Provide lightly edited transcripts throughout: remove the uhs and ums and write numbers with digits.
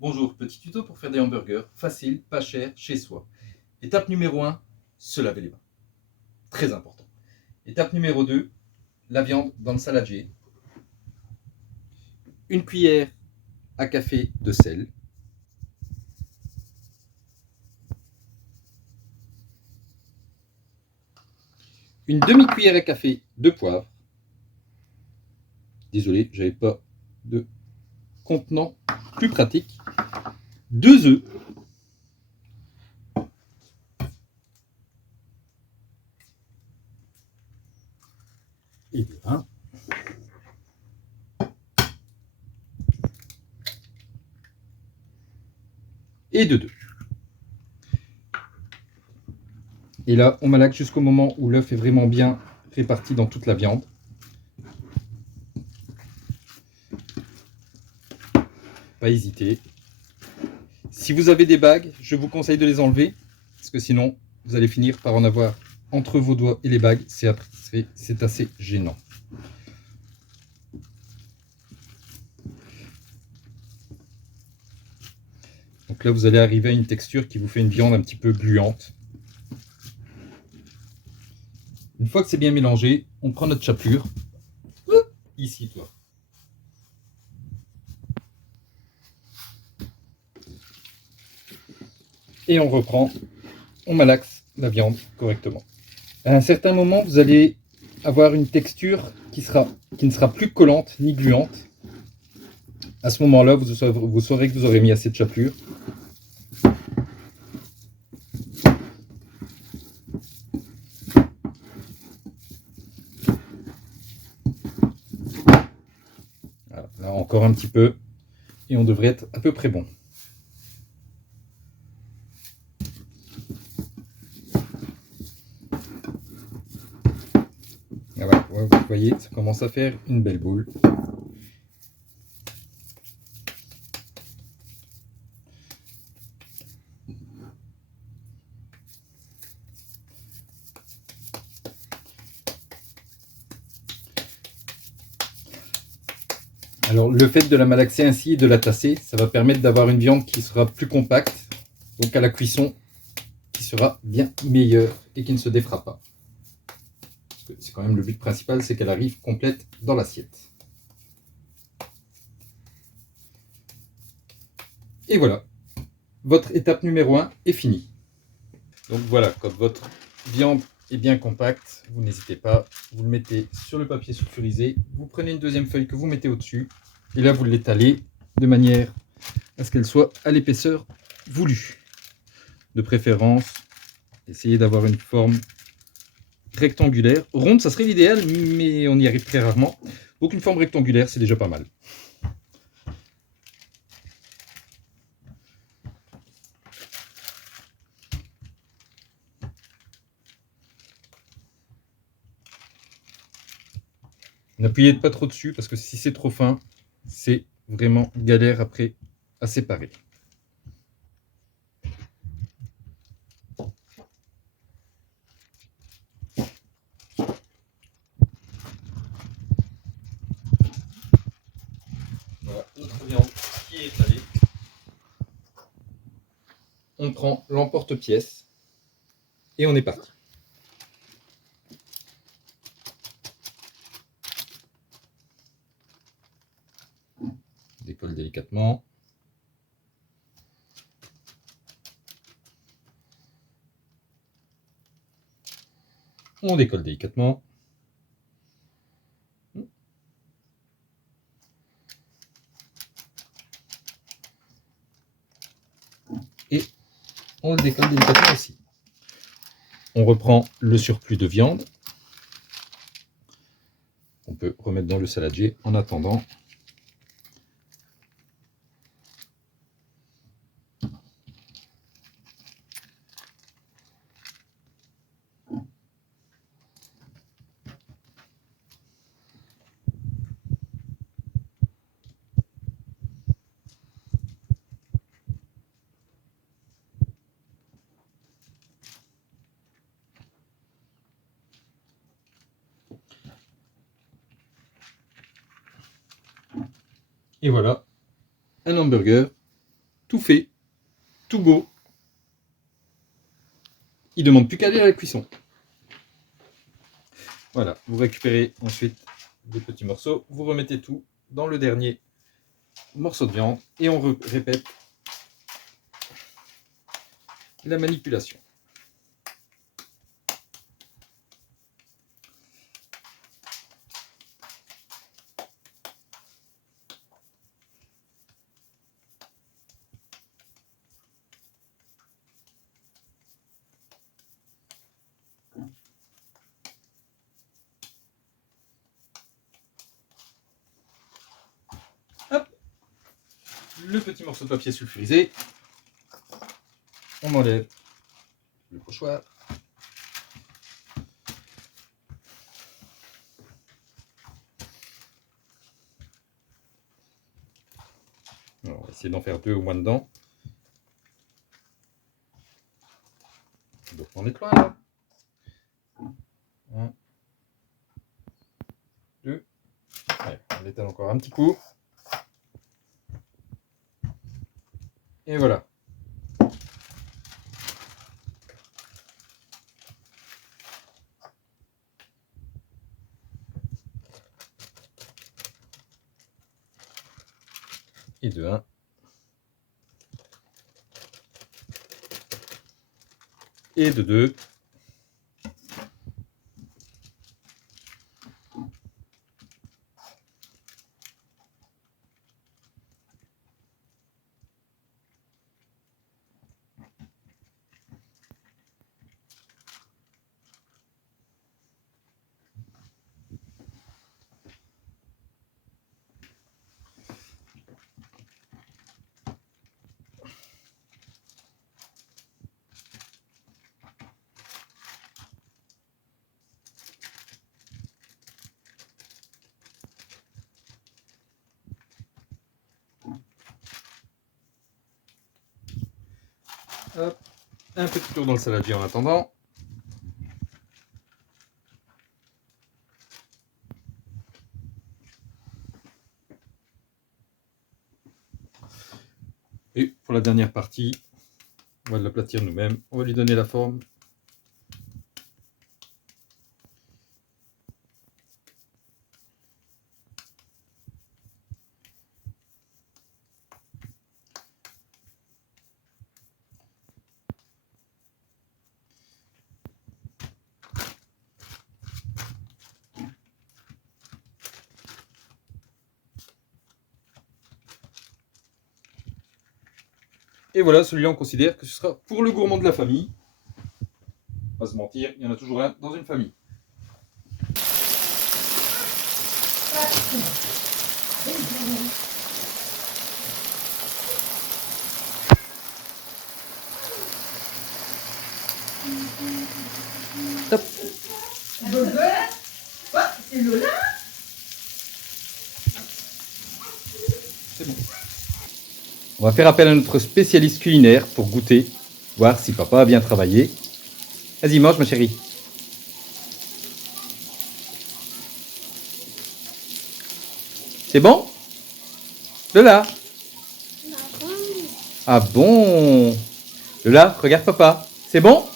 Bonjour, petit tuto pour faire des hamburgers, facile, pas cher, chez soi. Étape numéro 1, se laver les mains. Très important. Étape numéro 2, la viande dans le saladier. Une cuillère à café de sel. Une demi-cuillère à café de poivre. Désolé, j'avais pas de contenant plus pratique. 2 œufs. Et bien, et de 2. Et là, on malaxe jusqu'au moment où l'œuf est vraiment bien réparti dans toute la viande. Pas hésiter. Si vous avez des bagues, je vous conseille de les enlever, parce que sinon, vous allez finir par en avoir entre vos doigts et les bagues. C'est assez gênant. Donc là, vous allez arriver à une texture qui vous fait une viande un petit peu gluante. Une fois que c'est bien mélangé, on prend notre chapelure. Ici, toi. Et on reprend, on malaxe la viande correctement. À un certain moment, vous allez avoir une texture qui ne sera plus collante ni gluante. À ce moment-là, vous saurez que vous aurez mis assez de chapelure. Voilà, là encore un petit peu, et on devrait être à peu près bon. Voilà, vous voyez, ça commence à faire une belle boule. Alors le fait de la malaxer ainsi et de la tasser, ça va permettre d'avoir une viande qui sera plus compacte, donc à la cuisson, qui sera bien meilleure et qui ne se défera pas. Parce que c'est quand même le but principal, c'est qu'elle arrive complète dans l'assiette. Et voilà, votre étape numéro 1 est finie. Donc voilà, quand votre viande est bien compacte, vous n'hésitez pas, vous le mettez sur le papier sulfurisé, vous prenez une deuxième feuille que vous mettez au-dessus, et là vous l'étalez de manière à ce qu'elle soit à l'épaisseur voulue. De préférence, essayez d'avoir une forme rectangulaire. Ronde, ça serait l'idéal, mais on y arrive très rarement. Donc une forme rectangulaire, c'est déjà pas mal. N'appuyez pas trop dessus, parce que si c'est trop fin, c'est vraiment galère après à séparer. Voilà, notre viande qui est étalée. On prend l'emporte-pièce et on est parti. On décolle délicatement. On décolle délicatement. Et on le décolle délicatement aussi. On reprend le surplus de viande. On peut remettre dans le saladier en attendant. Et voilà, un hamburger tout fait, tout beau. Il ne demande plus qu'à aller à la cuisson. Voilà, vous récupérez ensuite des petits morceaux, vous remettez tout dans le dernier morceau de viande et on répète la manipulation. Hop, le petit morceau de papier sulfurisé, on enlève le pochoir. Alors, on va essayer d'en faire 2 au moins dedans. Donc on nettoie là. 1, 2. Allez, on l'étale encore un petit coup. Et voilà. Et de 1. Et de 2. Hop. Un petit tour dans le saladier en attendant. Et pour la dernière partie, on va l'aplatir nous-mêmes. On va lui donner la forme. Et voilà, celui-là, on considère que ce sera pour le gourmand de la famille. Pas se mentir, il y en a toujours un dans une famille. Top. C'est Lola. C'est bon. On va faire appel à notre spécialiste culinaire pour goûter, voir si papa a bien travaillé. Vas-y, mange ma chérie. C'est bon? Lola? Ah bon? Lola, regarde papa. C'est bon?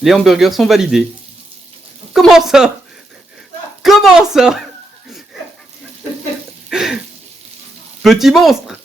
Les hamburgers sont validés. Comment ça? Comment ça? Petit monstre.